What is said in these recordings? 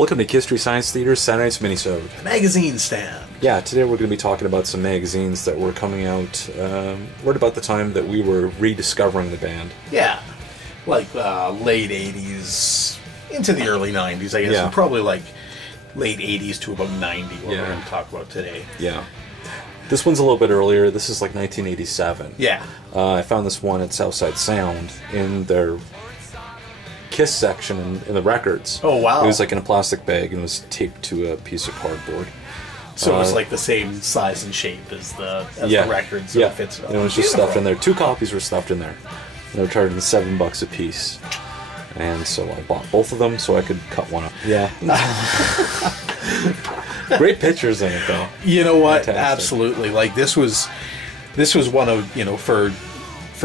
Welcome to KST Science Theater's Saturday Night's Minisode. Magazine stand. Yeah, today we're going to be talking about some magazines that were coming out right about the time that we were rediscovering the band. Yeah, like late 80s into the early 90s, I guess. Yeah. And probably like late 80s to about 90, what Yeah. we're going to talk about today. Yeah. This one's a little bit earlier. This is like 1987. Yeah. I found this one at Southside Sound in their Kiss section in the records. Oh, wow. It was like in a plastic bag and it was taped to a piece of cardboard. So it was like the same size and shape as the record, so yeah. it fits well. And it was just stuffed in there. 2 copies were stuffed in there. And they were charging $7 a piece. And so I bought both of them so I could cut one up. Yeah. Great pictures in it, though. You know what? Fantastic. Absolutely. Like this was one of, you know, for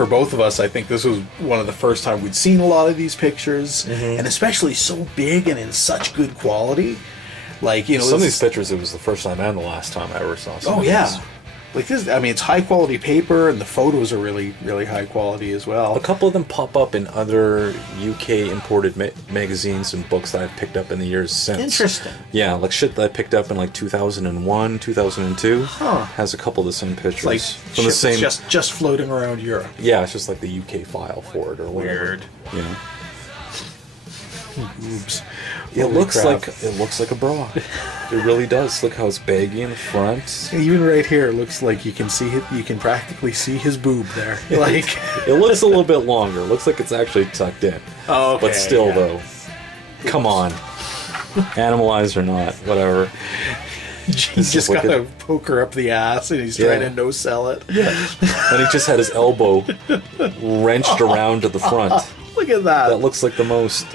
both of us, I think this was one of the first time we'd seen a lot of these pictures, and especially so big and in such good quality. Like, you know, Some of these pictures, it was the first time and the last time I ever saw some Oh of yeah, these. like this. I mean, it's high quality paper, and the photos are really, really high quality as well. A couple of them pop up in other UK imported magazines and books that I've picked up in the years since. Interesting. Yeah, like shit that I picked up in like 2001, 2002. Huh. Has a couple of the same pictures. Like from the same. just floating around Europe. Yeah, it's just like the UK file for it or whatever. Weird. Yeah. Oops. It Holy looks crap. like a bra. It really does. Look how it's baggy in the front. Even right here, it looks like you can see it. You can practically see his boob there. Like It looks a little bit longer. It looks like it's actually tucked in. Oh, okay, But still, yeah. though, come on. Animalized or not, whatever. he's just wicked. gotta poke her up the ass, and he's trying to no sell it. Yeah. And he just had his elbow wrenched around to the front. Look at that. That looks like the most.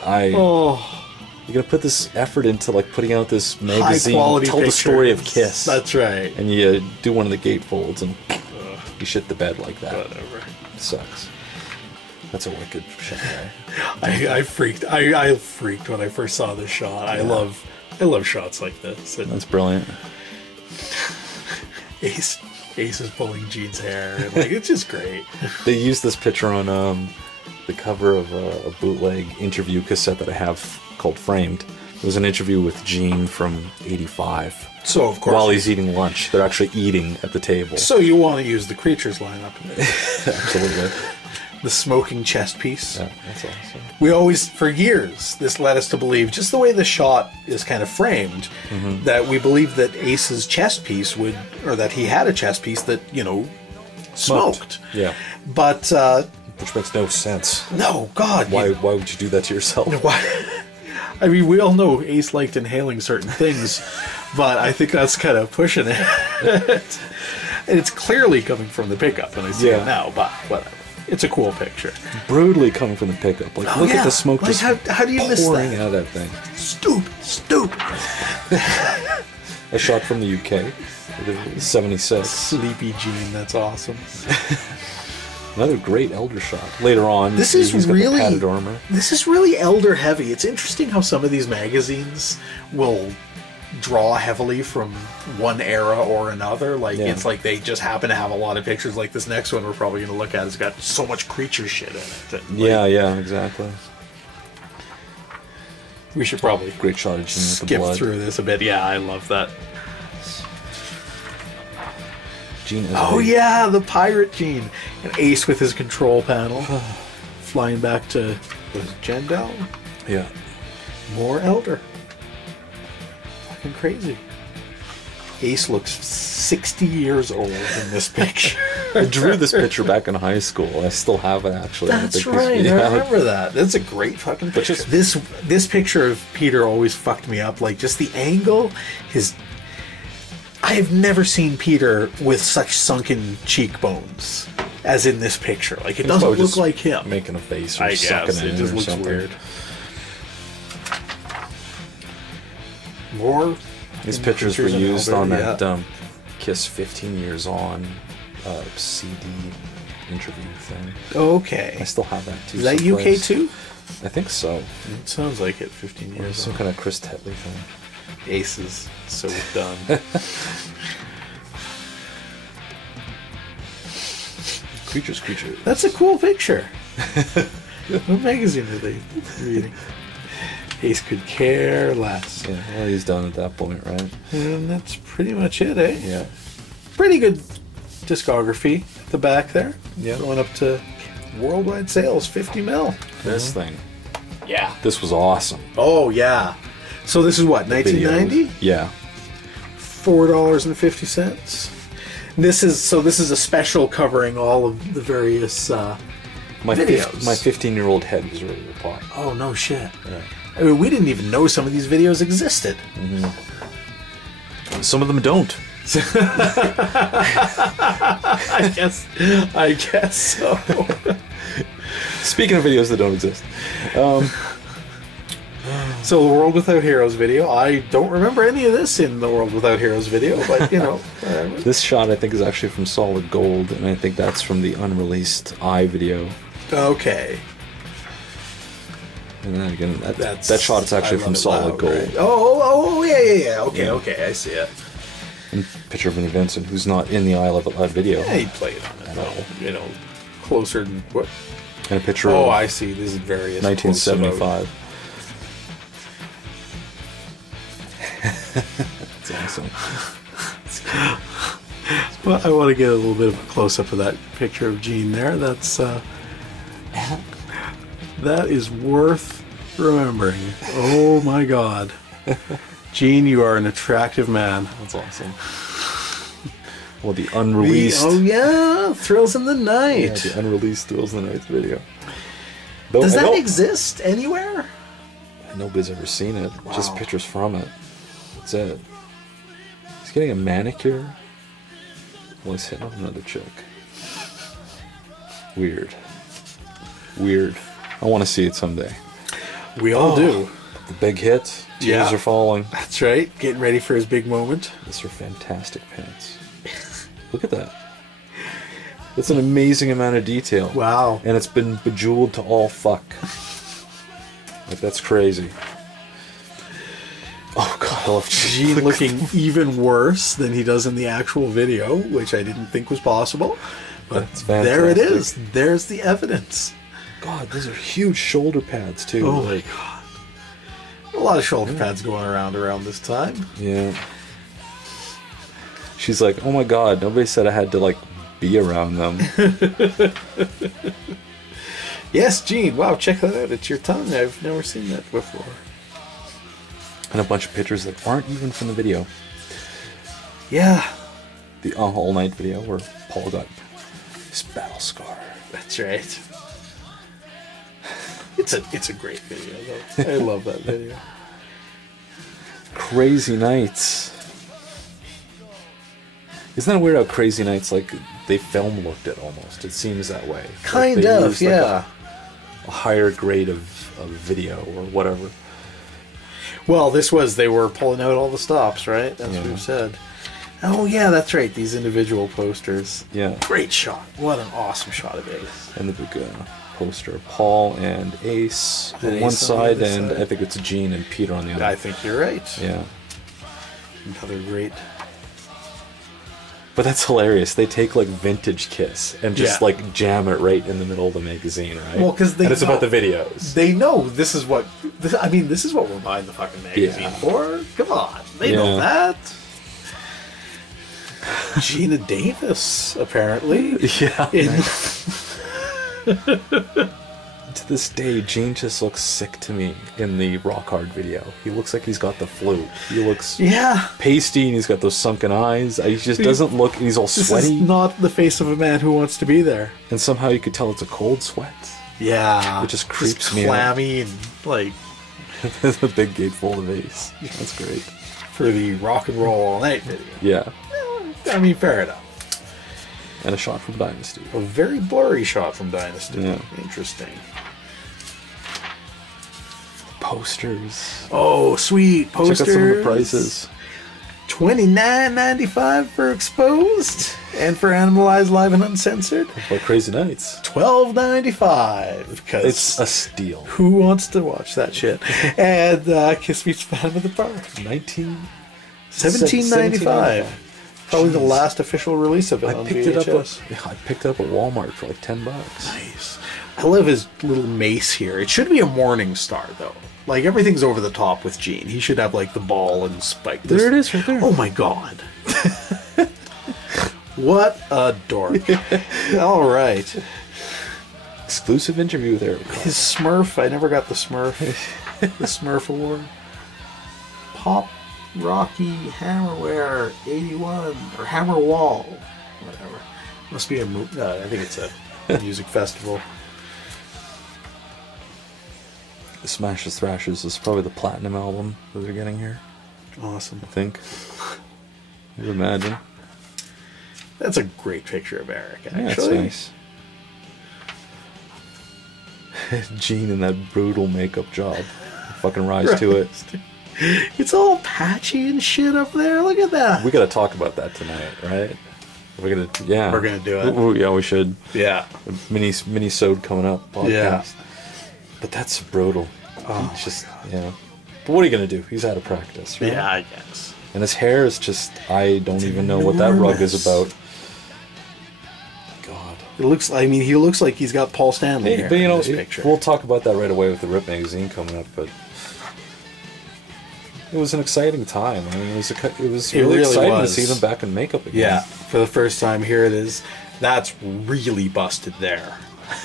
You're gonna put this effort into like putting out this magazine, High-quality tell the story of pictures. Kiss. That's right. And you do one of the gatefolds and you shit the bed like that. Whatever. It sucks. That's a wicked shot. I freaked. I freaked when I first saw this shot. I love shots like this. And That's brilliant. Ace is pulling Gene's hair, and like it's just great. They used this picture on the cover of a bootleg interview cassette that I have called Framed. It was an interview with Gene from '85. So of course, While he's eating lunch, they're actually eating at the table. so you want to use the Creatures lineup, Absolutely. the smoking chest piece. Yeah, that's awesome. We always, for years, this led us to believe, just the way the shot is kind of framed, that we believed that Ace's chest piece would, or that he had a chest piece that, you know, smoked. Yeah. But, Which makes no sense. no, God. Why would you do that to yourself? Why? I mean, we all know Ace liked inhaling certain things, but I think that's kind of pushing it. And it's clearly coming from the pickup, and I see it now, but whatever. It's a cool picture. Brutally coming from the pickup. Like, look at the smoke Like, just how do you miss pouring that? out of that thing. Stupid. A shot from the UK. 76. Sleepy Gene, that's awesome. Another great elder shot. Later on, This he's is got the really padded armor. This is really elder heavy. It's interesting how some of these magazines will draw heavily from one era or another. Like it's like they just happen to have a lot of pictures. Like this next one we're probably going to look at has got so much creature shit in it. That, like, Yeah, exactly. we should probably Great shot of Gene with the skip blood. through this a bit. Yeah, I love that. Gene is Oh yeah, the pirate Gene, and Ace with his control panel, flying back to was it Jendell? Yeah. More elder. Fucking crazy. Ace looks 60 years old in this picture. I drew this picture back in high school. I still have it, actually. That's right. I remember that. That's a great fucking picture. This picture of Peter always fucked me up. Like just the angle, I have never seen Peter with such sunken cheekbones as in this picture. Like it doesn't look like him. Making a face or I sucking guess in it just or looks something. weird. More. These pictures were in used Elder, on that Kiss 15 Years On CD interview thing. Okay. I still have that too. Is that someplace. UK too? I think so. It sounds like it. 15 Or years. some kind of Chris Tetley thing. Ace is so done. Creatures. That's a cool picture. What magazine are they reading? Ace could care less. Yeah, well, he's done at that point, right? And that's pretty much it, eh? Yeah. Pretty good discography at the back there. Yeah. Going up to worldwide sales, 50 mil. This thing. Yeah. This was awesome. Oh, yeah. So this is what, 1990? Yeah. $4.50. This is a special covering all of the various videos. My 15-year-old head was ready to pop. Oh, no shit. Yeah. I mean, we didn't even know some of these videos existed. Some of them don't. I guess so. Speaking of videos that don't exist. So the World Without Heroes video, I don't remember any of this in the World Without Heroes video, but whatever. This shot I think is actually from Solid Gold, and I think that's from the unreleased I video. Okay. And then again, that shot is actually from Solid Gold. Right? Oh, yeah. Okay, I see it. And picture of Vinnie Vincent, who's not in the I Love It Loud video. Yeah, he played on it, though. Closer than what? And a picture of... of... I see. This is various... 1975. That's awesome. Well, I want to get a little bit of a close-up of that picture of Gene there. That is worth remembering. Oh my God. Gene, you are an attractive man. That's awesome. Well, the unreleased... Thrills in the Night. Yeah, the unreleased Thrills in the Night video. Does that exist anywhere? Nobody's ever seen it. Wow. Just pictures from it. That's it. He's getting a manicure while he's hitting up another chick. Weird. I want to see it someday. We all do. The big hit. Tears are falling. That's right. Getting ready for his big moment. These are fantastic pants. Look at that. That's an amazing amount of detail. Wow. And it's been bejeweled to all fuck. Like, that's crazy. Oh god, I love Gene looking even worse than he does in the actual video, which I didn't think was possible. But that's fantastic. There it is. There's the evidence. God, those are huge shoulder pads too. Oh my god. A lot of shoulder pads going around this time. Yeah. She's like, oh my god, nobody said I had to like be around them. Yes, Gene. Wow, check that out. It's your tongue. I've never seen that before. And a bunch of pictures that aren't even from the video. Yeah. The All Night video where Paul got his battle scar. That's right. It's a great video, though. I love that video. Crazy Nights. Isn't that weird how Crazy Nights, like, they film looked it almost? It seems that way. Kind like of, yeah. A higher grade of video or whatever. Well, they were pulling out all the stops, right? That's what we've said. Oh, yeah, that's right. These individual posters. Yeah. Great shot. What an awesome shot of Ace. And the big poster of Paul and Ace on one side, and I think it's Gene and Peter on the other. I think you're right. Yeah. Another great... But that's hilarious. They take like vintage Kiss and just like jam it right in the middle of the magazine, right? Well, because it's about the videos. They know this is what we're buying the fucking magazine for. Come on, they know that. Gina Davis, apparently. Yeah. To this day, Gene just looks sick to me in the Rock Hard video. He looks like he's got the flu. He looks pasty and he's got those sunken eyes. He just doesn't look... He's all sweaty. This is not the face of a man who wants to be there. And somehow you could tell it's a cold sweat. Yeah. It just creeps me out. Clammy and like... There's a big gatefold of Ace. That's great. For the Rock and Roll All Night video. Yeah. I mean, fair enough. And a shot from Dynasty. A very blurry shot from Dynasty. Yeah. Interesting. Posters. Oh, sweet posters. Check out some of the prices. $29.95 for Exposed, and for Animalized Live and Uncensored. For Crazy Nights. $12.95. Because it's a steal. Who wants to watch that shit? And Kiss Meets Phantom of the Park. $17.95. Probably the last official release of it on VHS. I picked it up at Walmart for like $10. Nice. I love his little mace here. It should be a Morning Star, though. Like, everything's over the top with Gene. He should have, like, the ball and spike. There it is right there. Oh, my God. What a dork. All right. Exclusive interview with Eric. His Smurf. I never got the Smurf. The Smurf Award. Pop Rocky Hammerware 81. Or Hammer Wall. Whatever. Must be a I think it's a music festival. The Smashes Thrashes is probably the platinum album that they're getting here. Awesome. I think. I would imagine. That's a great picture of Eric, actually. Yeah, it's nice. Gene in that brutal makeup job. Fucking rise to it. It's all patchy and shit up there. Look at that. We gotta talk about that tonight, right? We're gonna do it. Yeah, we should. Yeah. Minisode coming up podcast. Yeah. But that's brutal. Oh, it's just But what are you gonna do? He's out of practice, right? Yeah, I guess. And his hair is just I don't even know what that rug is about. God. It looks he looks like he's got Paul Stanley hair in this picture. We'll talk about that right away with the Rip magazine coming up, but it was an exciting time. I mean, it was really exciting to see them back in makeup again. Yeah, for the first time. Here it is. That's really busted there.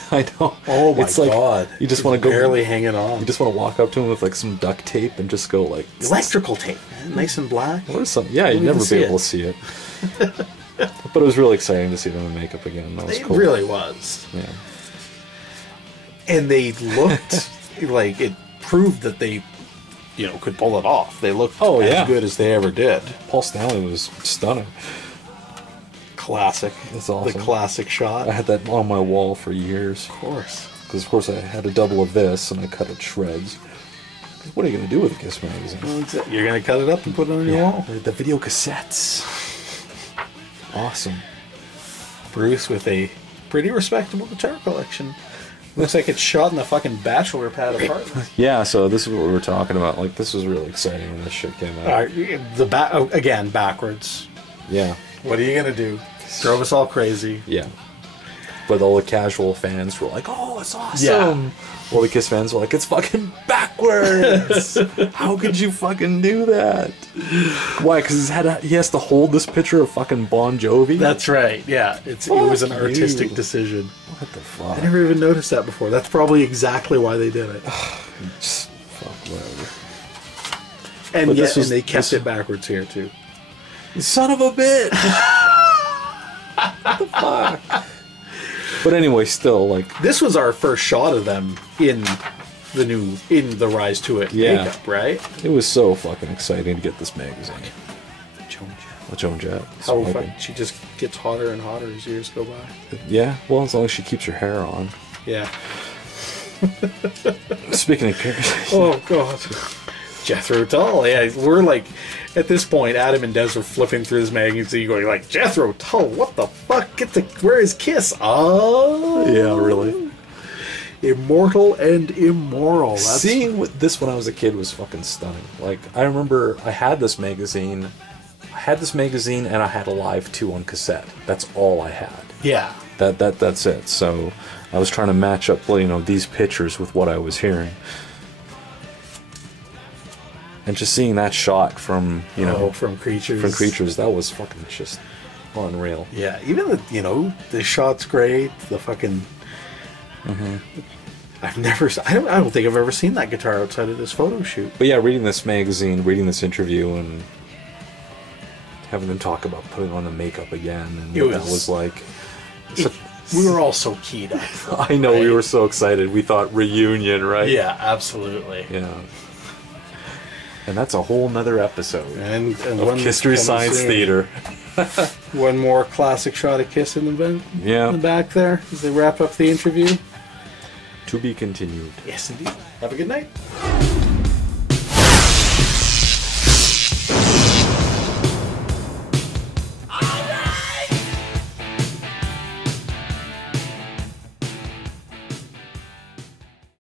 I know. Oh my God! You just want to go barely hanging on. You just want to walk up to him with like some duct tape and just go like electrical tape, man. Nice and black. Or something. Yeah, you'd never be able to see it. But it was really exciting to see them in makeup again. That was cool. It really was. Yeah. And they looked like it proved that they, could pull it off. They looked as good as they ever did. Paul Stanley was stunning. Classic. That's awesome. The classic shot. I had that on my wall for years. Of course. Because, of course, I had a double of this, and I cut it shreds. What are you going to do with a Kiss magazine? Well, you're going to cut it up and put it on your wall? The video cassettes. Awesome. Bruce with a pretty respectable guitar collection. Looks like it's shot in the fucking bachelor pad apartment. Yeah, so this is what we were talking about. Like, this was really exciting when this shit came out. Again, backwards. Yeah. What are you going to do? Drove us all crazy. Yeah. But all the casual fans were like, oh, it's awesome. Yeah. All the Kiss fans were like, it's fucking backwards. How could you fucking do that? Why? Because he has to hold this picture of fucking Bon Jovi? That's right. Yeah. It was an artistic decision. What the fuck? I never even noticed that before. That's probably exactly why they did it. Just fuck whatever. And they kept it backwards here, too. You son of a bitch! What the fuck? But anyway, still, like... This was our first shot of them in the Rise to It makeup, right? It was so fucking exciting to get this magazine. The Joan Jett. How fucking... She just gets hotter and hotter as years go by. Yeah, well, as long as she keeps her hair on. Yeah. Speaking of characters... Oh, God. Jethro Tull. Yeah, we're like... At this point, Adam and Des are flipping through this magazine going like, Jethro Tull, what the fuck? Where is Kiss? Oh. Yeah, really. Immortal and immoral. Seeing this when I was a kid was fucking stunning. Like, I remember I had this magazine and I had Alive 2 on cassette. That's all I had. Yeah. That's it. So I was trying to match up, these pictures with what I was hearing. And just seeing that shot from, from Creatures. From Creatures, that was fucking just unreal. Yeah, even the shot's great. The fucking... Mm-hmm. I don't think I've ever seen that guitar outside of this photo shoot. But yeah, reading this magazine, reading this interview, and having them talk about putting on the makeup again, and what that was like. We were all so keyed up. I know, right? We were so excited. We thought reunion, right? Yeah, absolutely. Yeah. And that's a whole nother episode and of History Science Theater. One more classic shot of Kiss in the back there as they wrap up the interview. To be continued. Yes, indeed. Have a good night.